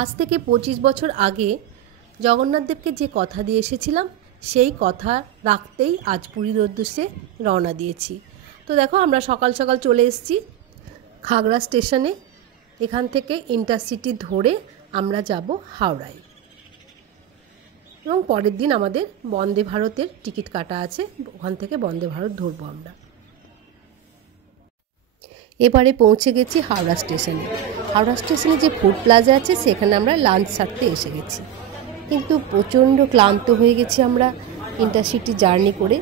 আজ থেকে 25 বছর আগে জগন্নাথ দেবকে যে কথা দিয়ে এসেছিলাম সেই কথা রাখতেই আজ পুরীর উদ্দেশ্যে রওনা দিয়েছি। তো দেখো আমরা সকাল সকাল চলে এসেছি খাগড়া স্টেশনে। এখান থেকে ইন্টারসিটি ধরে আমরা যাব হাওড়ায় এবং পরের দিন আমাদের বন্দে ভারতের টিকিট কাটা আছে, ওখান থেকে বন্দে ভারত ধরবো আমরা। এবারে পৌঁছে গেছি হাওড়া স্টেশনে। হাওড়া স্টেশনে যে ফুড প্লাজা আছে সেখানে আমরা লাঞ্চ সারতে এসে গেছি, কিন্তু প্রচণ্ড ক্লান্ত হয়ে গেছি আমরা ইন্টারসিটি জার্নি করে।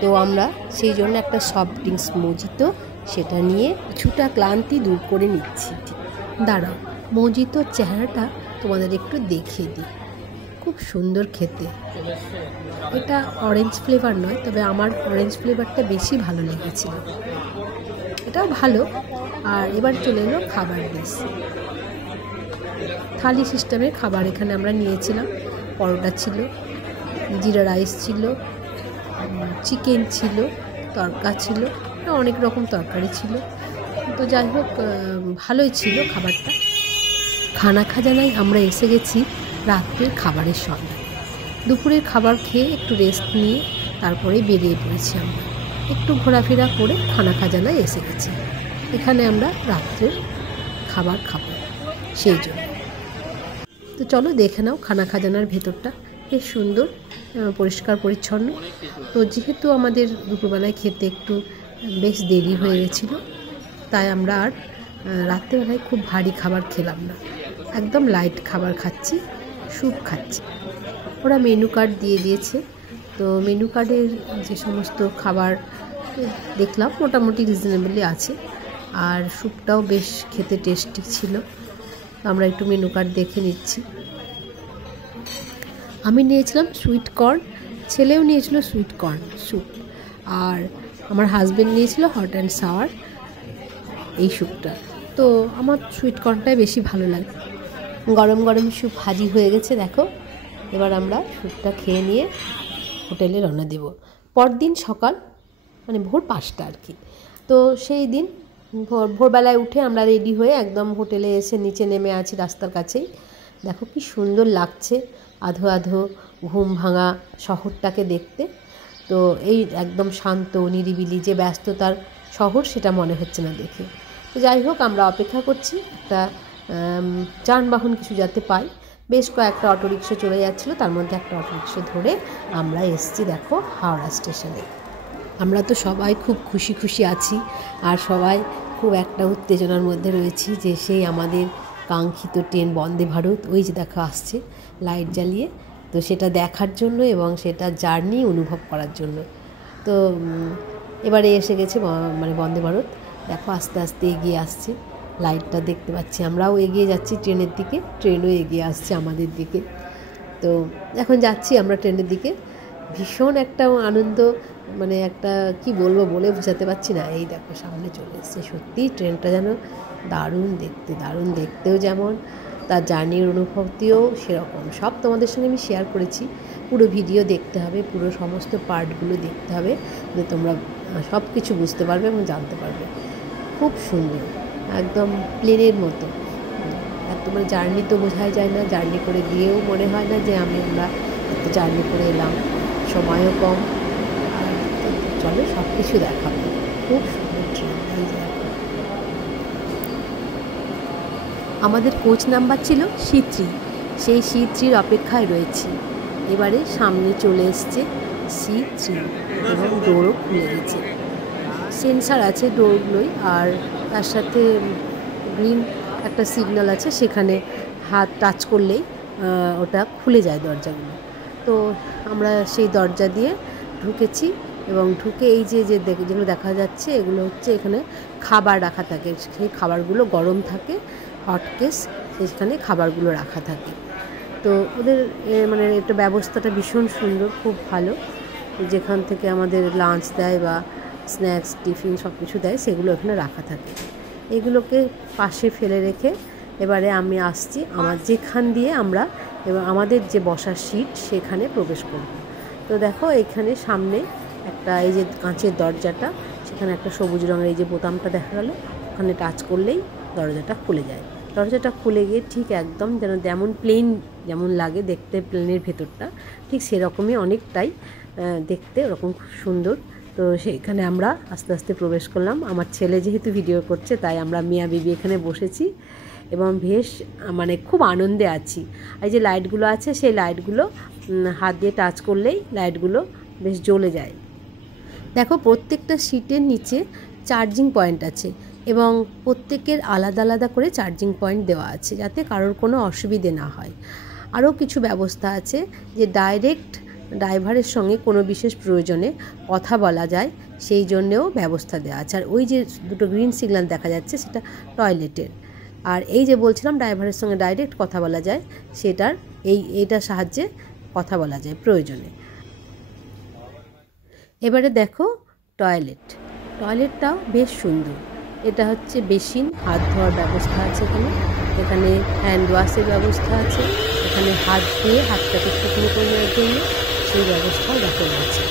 তো আমরা সেই জন্য একটা সফট ড্রিঙ্কস মজিতো সেটা নিয়ে কিছুটা ক্লান্তি দূর করে নিচ্ছি। দাঁড়াও, মজিতোর চেহারাটা তোমাদের একটু দেখিয়ে দিই, খুব সুন্দর খেতে। এটা অরেঞ্জ ফ্লেভার নয়, তবে আমার অরেঞ্জ ফ্লেভারটা বেশি ভালো লেগেছিল, এটাও ভালো। আর এবার চলে এলো খাবার ডিশ, থালি সিস্টেমের খাবার এখানে আমরা নিয়েছিলাম। পরোটা ছিল, জিরা রাইস ছিল, চিকেন ছিল, তরকা ছিল, অনেক রকম তরকারি ছিল। তো যাই হোক ভালোই ছিল খাবারটা। খানা খাজানায় আমরা এসে গেছি রাত্রের খাবারের সঙ্গে। দুপুরের খাবার খেয়ে একটু রেস্ট নিয়ে তারপরে বেরিয়ে পড়েছি আমরা। একটু ঘোরাফেরা করে খানা খাজানায় এসে গেছি। এখানে আমরা রাত্রের খাবার খাবো সেই জন্য। তো চলো দেখে নাও খানা খাজানার ভেতরটা, বেশ সুন্দর, পরিষ্কার পরিচ্ছন্ন। তো যেহেতু আমাদের দুপুরবেলায় খেতে একটু বেশ দেরি হয়ে গেছিলো, তাই আমরা আর রাত্রেবেলায় খুব ভারী খাবার খেলাম না, একদম লাইট খাবার খাচ্ছি, স্যুপ খাচ্ছি। ওরা মেনু কার্ড দিয়ে দিয়েছে, তো মেনু কার্ডের যে সমস্ত খাবার দেখলাম মোটামুটি রিজনেবলি আছে, আর স্যুপটাও বেশ খেতে টেস্টি ছিল। আমরা একটু মেনু কার্ড দেখে নিচ্ছি। আমি নিয়েছিলাম সুইট কর্ন, ছেলেও নিয়েছিল সুইট কর্ন স্যুপ, আর আমার হাজব্যান্ড নিয়েছিল হট অ্যান্ড সাওয়ার এই স্যুপটা। তো আমার সুইট কর্নটাই বেশি ভালো লাগে। গরম গরম স্যুপ হাজি হয়ে গেছে দেখো। এবার আমরা স্যুপটা খেয়ে নিয়ে হোটেলে রওনা দেব। পরদিন সকাল মানে ভোর 5টা আর কি। তো সেই দিন ভোরবেলায় উঠে আমরা রেডি হয়ে একদম হোটেলে এসে নিচে নেমে আছি রাস্তার কাছেই। দেখো কি সুন্দর লাগছে আধো আধো ঘুম ভাঙা শহরটাকে দেখতে। তো এই একদম শান্ত নিরিবিলি যে ব্যস্ততার শহর সেটা মনে হচ্ছে না দেখে। তো যাই হোক আমরা অপেক্ষা করছি একটা যানবাহন কিছু যাতে পাই। বেশ কয়েকটা অটোরিকশা চলে যাচ্ছিলো, তার মধ্যে একটা অটোরিকশা ধরে আমরা এসছি দেখো হাওড়া স্টেশনে। আমরা তো সবাই খুব খুশি খুশি আছি, আর সবাই খুব একটা উত্তেজনার মধ্যে রয়েছি যে সেই আমাদের কাঙ্ক্ষিত ট্রেন বন্দে ভারত ওই যে দেখা আসছে লাইট জ্বালিয়ে, তো সেটা দেখার জন্য এবং সেটা জার্নি অনুভব করার জন্য। তো এবারে এসে গেছে মানে বন্দে ভারত। দেখো আস্তে আস্তে এগিয়ে আসছে, লাইটটা দেখতে পাচ্ছি, আমরাও এগিয়ে যাচ্ছি ট্রেনের দিকে, ট্রেনও এগিয়ে আসছে আমাদের দিকে। তো এখন যাচ্ছি আমরা ট্রেনের দিকে। ভীষণ একটা আনন্দ, মানে একটা কি বলবো বলে বোঝাতে পারছি না। এই দেখো সামনে চলে এসছে, সত্যি ট্রেনটা যেন দারুণ দেখতে, দারুণ দেখতেও যেমন, তার জার্নির অনুভূতিও সেরকম। সব তোমাদের সঙ্গে আমি শেয়ার করেছি, পুরো ভিডিও দেখতে হবে, পুরো সমস্ত পার্টগুলো দেখতে হবে, যে তোমরা সব কিছু বুঝতে পারবে এবং জানতে পারবে। খুব সুন্দর, একদম প্লেনের মতো। আর তোমার জার্নি তো বোঝাই যায় না, জার্নি করে গিয়েও মনে হয় না যে আমরা এত জার্নি করে এলাম, সময়ও কম। চলো সব কিছু দেখাবো। খুব সুন্দর ট্রেন। আমাদের কোচ নাম্বার ছিল C3, সেই C3-র অপেক্ষায় রয়েছি। এবারে সামনে চলে এসছে C3 এবং ডোরও খুলে গেছে, সেন্সার আছে ডোরগুলোই, আর তার সাথে গ্রিন একটা সিগন্যাল আছে, সেখানে হাত টাচ করলেই ওটা খুলে যায় দরজাগুলো। তো আমরা সেই দরজা দিয়ে ঢুকেছি এবং ঢুকে এই যে যেগুলো দেখা যাচ্ছে এগুলো হচ্ছে এখানে খাবার রাখা থাকে, সেই খাবারগুলো গরম থাকে, হটকেস সেখানে খাবারগুলো রাখা থাকে। তো ওদের মানে এটা ব্যবস্থাটা ভীষণ সুন্দর, খুব ভালো। যেখান থেকে আমাদের লাঞ্চ দেয় বা স্ন্যাক্স টিফিন সব কিছু দেয় সেগুলো এখানে রাখা থাকে। এগুলোকে পাশে ফেলে রেখে এবারে আমি আসছি আমার যেখান দিয়ে আমরা এবং আমাদের যে বসার সিট সেখানে প্রবেশ করব। তো দেখো এখানে সামনে একটা এই যে কাঁচের দরজাটা, সেখানে একটা সবুজ রঙের এই যে বোতামটা দেখা গেল, ওখানে টাচ করলেই দরজাটা খুলে যায়। তো দরজাটা খুলে গিয়ে ঠিক একদম যেমন প্লেন যেমন লাগে দেখতে, প্লেনের ভেতরটা ঠিক সেরকমই অনেকটাই দেখতে, ওরকম খুব সুন্দর। তো সেইখানে আমরা আস্তে আস্তে প্রবেশ করলাম। আমার ছেলে যেহেতু ভিডিও করছে তাই আমরা মিয়া বিবি এখানে বসেছি এবং বেশ মানে খুব আনন্দে আছি। এই যে লাইটগুলো আছে সেই লাইটগুলো হাত দিয়ে টাচ করলেই লাইটগুলো বেশ জ্বলে যায়। দেখো প্রত্যেকটা সিটের নিচে চার্জিং পয়েন্ট আছে এবং প্রত্যেকের আলাদা আলাদা করে চার্জিং পয়েন্ট দেওয়া আছে যাতে কারোর কোনো অসুবিধে না হয়। আরও কিছু ব্যবস্থা আছে যে ডাইরেক্ট ড্রাইভারের সঙ্গে কোনো বিশেষ প্রয়োজনে কথা বলা যায়, সেই জন্যেও ব্যবস্থা দেওয়া আছে। আর ওই যে দুটো গ্রিন সিগন্যাল দেখা যাচ্ছে সেটা টয়লেটের। আর এই যে বলছিলাম ড্রাইভারের সঙ্গে ডাইরেক্ট কথা বলা যায়, সেটার এইটার সাহায্যে কথা বলা যায় প্রয়োজনে। এবারে দেখো টয়লেটটাও বেশ সুন্দর। এটা হচ্ছে বেসিন, হাত ধোয়ার ব্যবস্থা আছে এখানে হ্যান্ড ওয়াশের ব্যবস্থা আছে, এখানে হাত দিয়ে হাতটাকে শুকনো করে নেওয়ার জন্য সেই ব্যবস্থাও দেখানো আছে।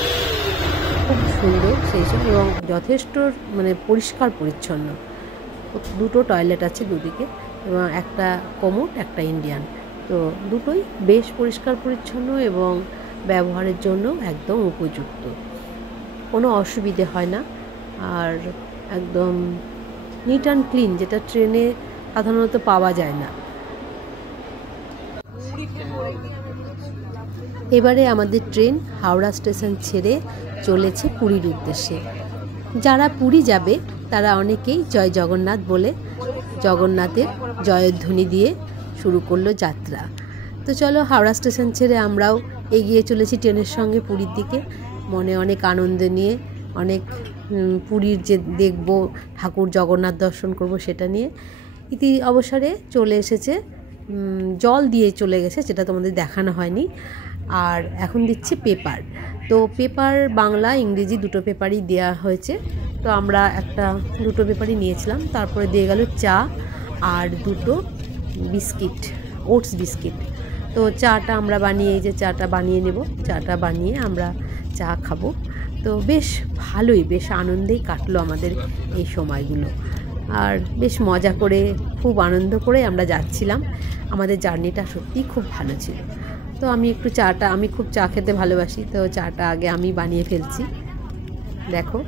খুব সুন্দর সেই সব এবং যথেষ্ট মানে পরিষ্কার পরিচ্ছন্ন। দুটো টয়লেট আছে দুদিকে এবং একটা কমোড একটা ইন্ডিয়ান, তো দুটোই বেশ পরিষ্কার পরিচ্ছন্ন এবং ব্যবহারের জন্য একদম উপযুক্ত, কোনো অসুবিধে হয় না। আর একদম নিট অ্যান্ড ক্লিন, যেটা ট্রেনে সাধারণত পাওয়া যায় না। এবারে আমাদের ট্রেন হাওড়া স্টেশন ছেড়ে চলেছে পুরীর উদ্দেশ্যে। যারা পুরী যাবে তারা অনেকেই জয় জগন্নাথ বলে জগন্নাথের জয়ধ্বনি দিয়ে শুরু করলো যাত্রা। তো চলো, হাওড়া স্টেশন ছেড়ে আমরাও এগিয়ে চলেছি ট্রেনের সঙ্গে পুরীর দিকে, মনে অনেক আনন্দ নিয়ে, অনেক পুরীর যে দেখব ঠাকুর জগন্নাথ দর্শন করব সেটা নিয়ে। ইতি অবসরে চলে এসেছে, জল দিয়ে চলে গেছে, যেটা তোমাদের দেখানো হয়নি। আর এখন দিচ্ছে পেপার, তো পেপার বাংলা ইংরেজি দুটো পেপারই দেওয়া হয়েছে। তো আমরা দুটো পেপারই নিয়েছিলাম। তারপরে দিয়ে গেল চা আর দুটো বিস্কিট, ওটস বিস্কিট। তো চাটা আমরা বানিয়ে, এই যে চাটা বানিয়ে নেব, চাটা বানিয়ে আমরা চা খাবো। তো বেশ ভালোই, বেশ আনন্দেই কাটলো আমাদের এই সময়গুলো। আর বেশ মজা করে, খুব আনন্দ করে আমরা যাচ্ছিলাম। আমাদের জার্নিটা সত্যিই খুব ভালো ছিল। তো আমি খুব চা খেতে ভালোবাসি, তো চাটা আগে আমি বানিয়ে ফেলছি। দেখো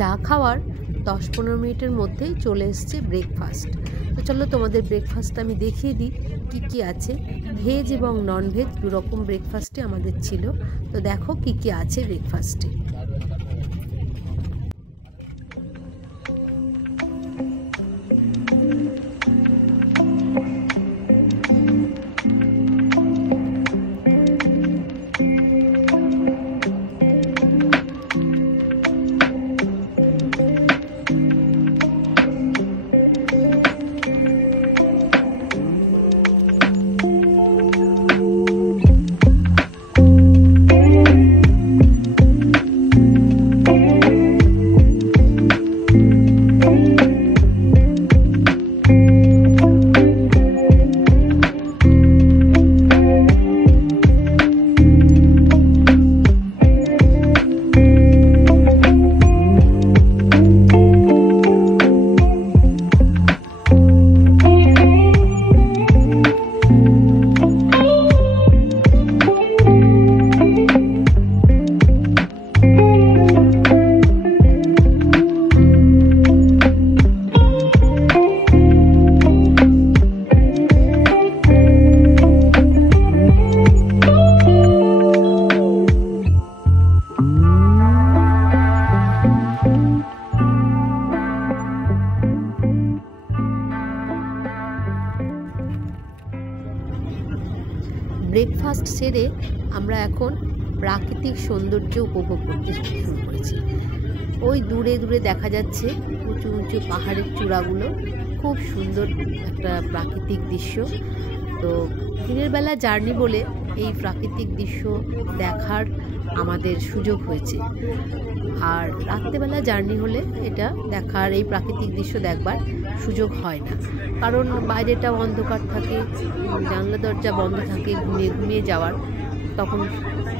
চা খাওয়ার 10-15 মিনিটের মধ্যেই চলে এসছে ব্রেকফাস্ট। তো চলো তোমাদের ব্রেকফাস্টটা আমি দেখিয়ে দিই কী কী আছে। ভেজ এবং নন ভেজ দুরকম ব্রেকফাস্টে আমাদের ছিল। তো দেখো কী কী আছে ব্রেকফাস্টে। ব্রেকফাস্ট সেরে আমরা এখন প্রাকৃতিক সৌন্দর্য উপভোগ করতে শুরু করেছি। ওই দূরে দূরে দেখা যাচ্ছে উঁচু উঁচু পাহাড়ের চূড়াগুলো, খুব সুন্দর একটা প্রাকৃতিক দৃশ্য। তো দিনের বেলা জার্নি বলে এই প্রাকৃতিক দৃশ্য দেখার আমাদের সুযোগ হয়েছে, আর রাত্রেবেলা জার্নি হলে এটা দেখার, এই প্রাকৃতিক দৃশ্য দেখবার সুযোগ হয় না, কারণ বাইরেটা অন্ধকার থাকে, জানলা দরজা বন্ধ থাকে, ঘুমিয়ে ঘুমিয়ে যাওয়ার, তখন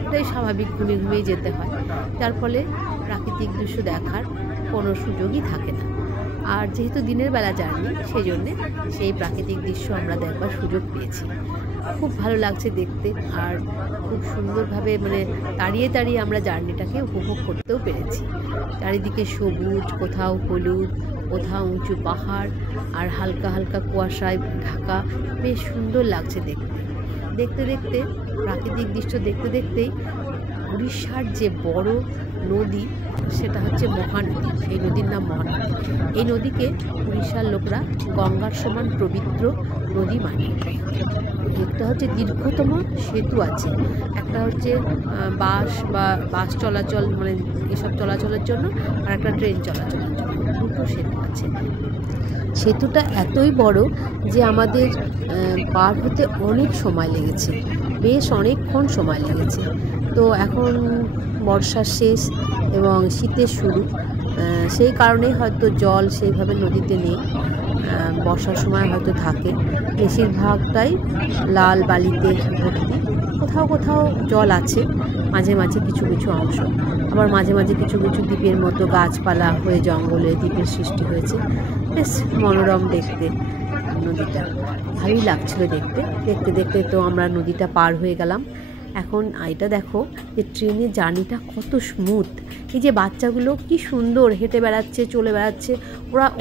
এটাই স্বাভাবিক, ঘুমিয়ে ঘুমিয়ে যেতে হয়, যার ফলে প্রাকৃতিক দৃশ্য দেখার কোনো সুযোগই থাকে না। আর যেহেতু দিনের বেলা জার্নি, সেই জন্যে সেই প্রাকৃতিক দৃশ্য আমরা দেখবার সুযোগ পেয়েছি। খুব ভালো লাগছে দেখতে, আর খুব সুন্দরভাবে মানে দাঁড়িয়ে দাঁড়িয়ে আমরা জার্নিটাকে উপভোগ করতেও পেরেছি। চারিদিকে সবুজ, কোথাও হলুদ, কোথাও উঁচু পাহাড়, আর হালকা হালকা কুয়াশায় ঢাকা, বেশ সুন্দর লাগছে দেখতে। দেখতে দেখতে প্রাকৃতিক দৃশ্য দেখতে দেখতেই উড়িষ্যার যে বড় নদী, সেটা হচ্ছে মহানদী, সেই নদীর নাম মহানদী। এই নদীকে উড়িষ্যার লোকরা গঙ্গার সমান পবিত্র নদী মানে। একটা হচ্ছে দীর্ঘতম সেতু আছে, একটা হচ্ছে বাস চলাচল মানে এসব চলাচলের জন্য, আর একটা ট্রেন চলাচলের জন্য, দুটো সেতু আছে। সেতুটা এতই বড় যে আমাদের পার হতে অনেক সময় লেগেছে, বেশ অনেকক্ষণ সময় লেগেছে। তো এখন বর্ষার শেষ এবং শীতের শুরু, সেই কারণেই হয়তো জল সেইভাবে নদীতে নেই, বর্ষার সময় হয়তো থাকে, বেশিরভাগটাই লাল বালিতে ভর্তি। কোথাও কোথাও জল আছে, মাঝে মাঝে কিছু কিছু অংশ, আবার মাঝে মাঝে কিছু কিছু দ্বীপের মতো গাছপালা হয়ে জঙ্গলে দ্বীপের সৃষ্টি হয়েছে। বেশ মনোরম দেখতে নদীটা, ভালোই লাগছিল দেখতে। দেখতে দেখতে তো আমরা নদীটা পার হয়ে গেলাম। এখন এটা দেখো যে ট্রেনের জার্নিটা কত স্মুথ। এই যে বাচ্চাগুলো কি সুন্দর হেঁটে বেড়াচ্ছে, চলে বেড়াচ্ছে,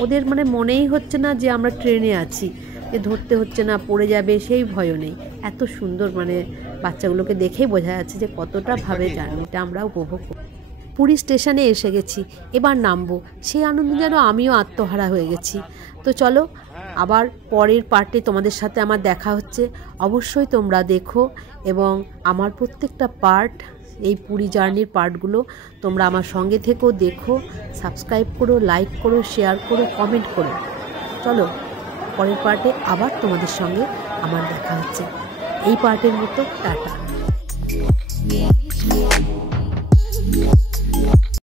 ওদের মানে মনেই হচ্ছে না যে আমরা ট্রেনে আছি, যে ধরতে হচ্ছে না, পড়ে যাবে সেই ভয়ও নেই। এত সুন্দর, মানে বাচ্চাগুলোকে দেখেই বোঝা যাচ্ছে যে কতটা ভাবে জার্নিটা আমরা উপভোগ করি। পুরী স্টেশনে এসে গেছি, এবার নামবো, সেই আনন্দ যেন আমিও আত্মহারা হয়ে গেছি। তো চলো, আবার পরের পার্টে তোমাদের সাথে আমার দেখা হচ্ছে। অবশ্যই তোমরা দেখো, এবং আমার প্রত্যেকটা পার্ট, এই পুরী জার্নির পার্টগুলো তোমরা আমার সঙ্গে থেকেও দেখো, সাবস্ক্রাইব করো, লাইক করো, শেয়ার করো, কমেন্ট করো। চলো, পরের পার্টে আবার তোমাদের সঙ্গে আমার দেখা হচ্ছে। এই পার্টের মতো টাটা।